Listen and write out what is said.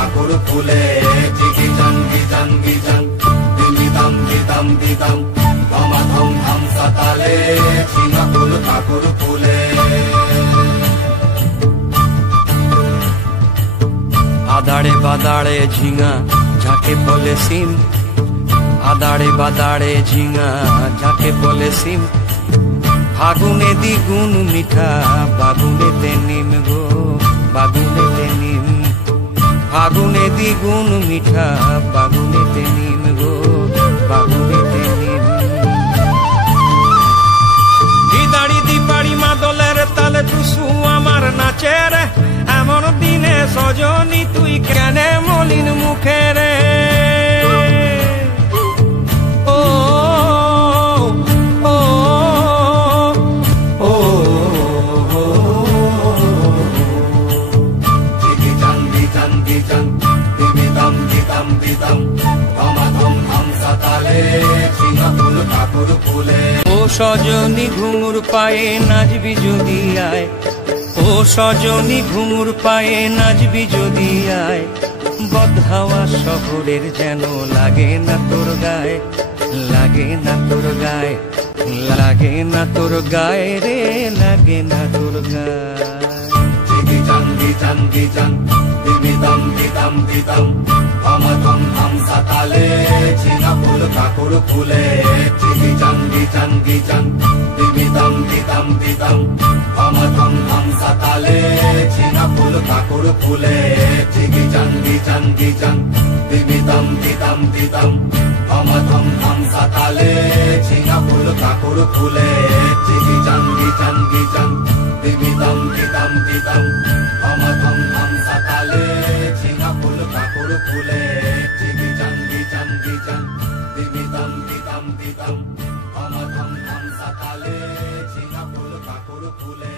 কাকুর ফুলে চিকি জাঙ্গি জাঙ্গি জাং দিমিদাম দিদাম দিদাম ধমাধম ধামসা তালে ঝিঙা ফুল কাকুর ফুলে। আদাড়ে বাদাড়ে ঝিঙা যাকে বলে সিম, আদাড়ে বাদাড়ে ঝিঙা যাকে বলে সিম, ফাগুনে দ্বিগুণ মিঠা বাগুনেতে নিম গো বাগুনেতে নিম, ফাগুনে দ্বিগুণ মিঠা বাগুনেতে নিম গো বাগুনেতে নিম। দিদাড়ি দিপাড়ি মাদলের তালে টুসু আমার নাচের, এমন দিনে সজনী তুই কেন মলিন মুখে রে। ও ও ও চিকি জাঙ্গি জাঙ্গি জাং দিমিদাম দিদাম দিদাম ধমাধম ধামসা তালে ঝিঙা ফুল কাকুর ফুলে। ও সজনী ঘুঙুর পায়ে নাচবি যদি আয়, ও সজনী ঘুঙুর পায়ে নাচবি যদি আয়, বদহাওয়া শহরের যেন লাগে না তোর গায়ে, লাগে না তোর গায়ে, লাগে না তোর গায়ে রে, লাগে না তোর গায়ে। চিকি জাঙ্গি জাঙ্গি জাং দিমিদাম দিদাম দিদাম ধমাধম ধামসা তালে ঝিঙা ফুল কাকুর ফুলে চিকি জাঙ্গি জাঙ্গি জাং দিমিদাম দিদাম দিদাম ধমাধম ধামসা তালে ঝিঙা ফুল কাকুর ফুলে চিকি জাঙ্গি জাঙ্গি জাং দিমিদাম দিদাম দিদাম ধমাধম ধামসা তালে ঝিঙা ফুল কাকুর ফুলে চিকি জাঙ্গি জাঙ্গি জাং দিমিদাম দিদাম দিদাম ধমাধম ধামসা তালে ঝিঙা ফুল কাকুর ফুলে চিকি জাঙ্গি জাঙ্গি জাং দিমিদাম দিদাম দিদাম ধমাধম ধামসা তালে ঝিঙা ফুল কাকুর ফুলে।